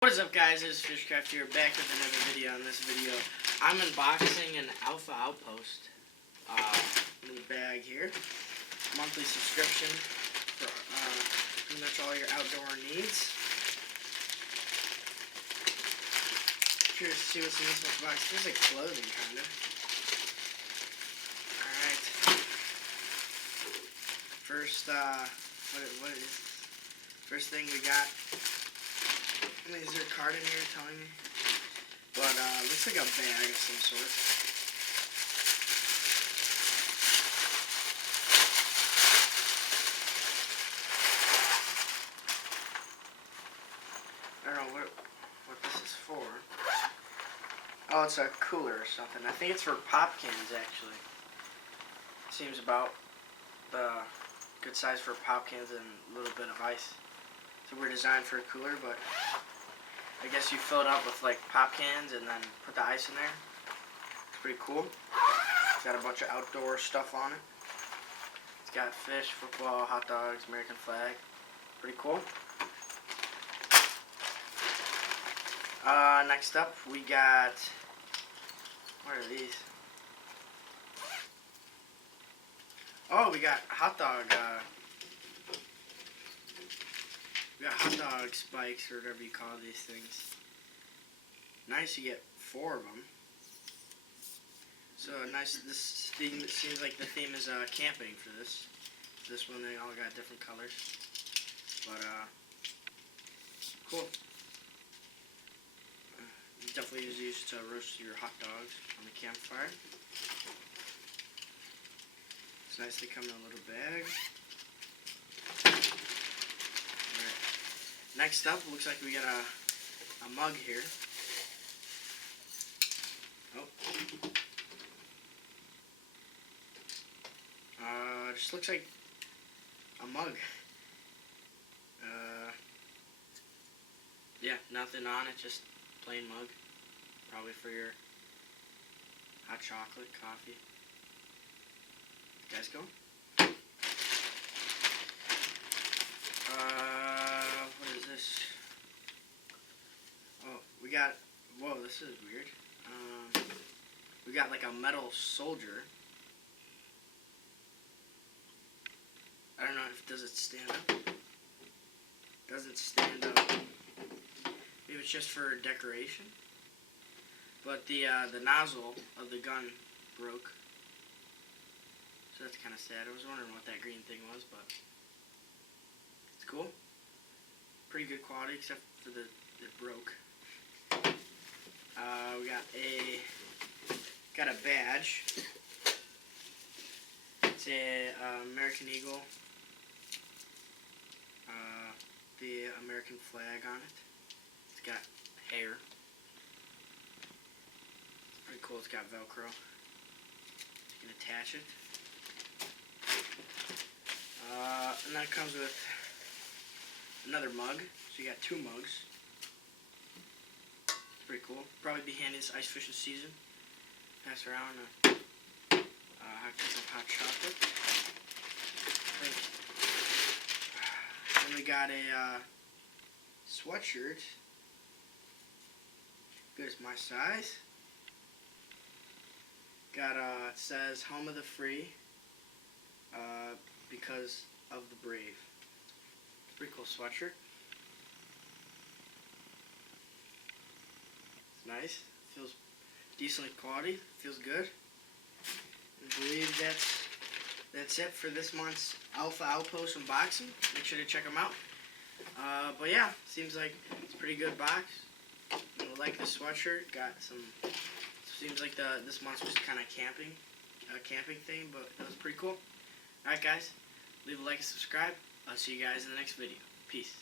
What is up, guys? It's Fishcraft here, back with another video. In this video, I'm unboxing an Alpha Outpost new bag here. Monthly subscription for pretty much all your outdoor needs. Curious to see what's in this box. Feels like clothing, kind of. Alright. First, what is this? First thing we got. Is there a card in here telling me? But, looks like a bag of some sort. I don't know what this is for. Oh, it's a cooler or something. I think it's for pop cans, actually. Seems about the good size for pop cans and a little bit of ice. So we're designed for a cooler, but I guess you fill it up with like pop cans and then put the ice in there. It's pretty cool. It's got a bunch of outdoor stuff on it. It's got fish, football, hot dogs, American flag. Pretty cool. Next up we got, what are these? Oh, we got hot dog. We got hot dog spikes, or whatever you call these things. Nice, you get 4 of them. So nice. This theme, it seems like the theme is camping for this. This one, they all got different colors. But cool. Definitely use these to roast your hot dogs on the campfire. It's nice they come in a little bag. Next up, looks like we got a mug here. Oh. Just looks like a mug. Yeah, nothing on it, just plain mug. Probably for your hot chocolate, coffee. You guys go? What is this? Oh, we got, whoa, this is weird. We got like a metal soldier. I don't know if, does it stand up? Doesn't stand up. Maybe it's just for decoration. But the nozzle of the gun broke. So that's kind of sad. I was wondering what that green thing was, but it's cool. Pretty good quality, except for it broke. We got a badge. It's a American Eagle. The American flag on it. It's got hair. It's pretty cool. It's got Velcro. You can attach it. And then it comes with another mug. So you got 2 mugs. It's pretty cool. Probably be handy this ice fishing season. Pass around hot chocolate. Then we got a sweatshirt. Good as my size. Got it says Home of the Free. Because of the brave. Pretty cool sweatshirt. It's nice. Feels decently quality. Feels good. I believe that's it for this month's Alpha Outpost unboxing. Make sure to check them out. But yeah, seems like it's a pretty good box. I like the sweatshirt. Got some. Seems like this month was kind of camping thing, but it was pretty cool. Alright, guys, leave a like and subscribe. I'll see you guys in the next video. Peace.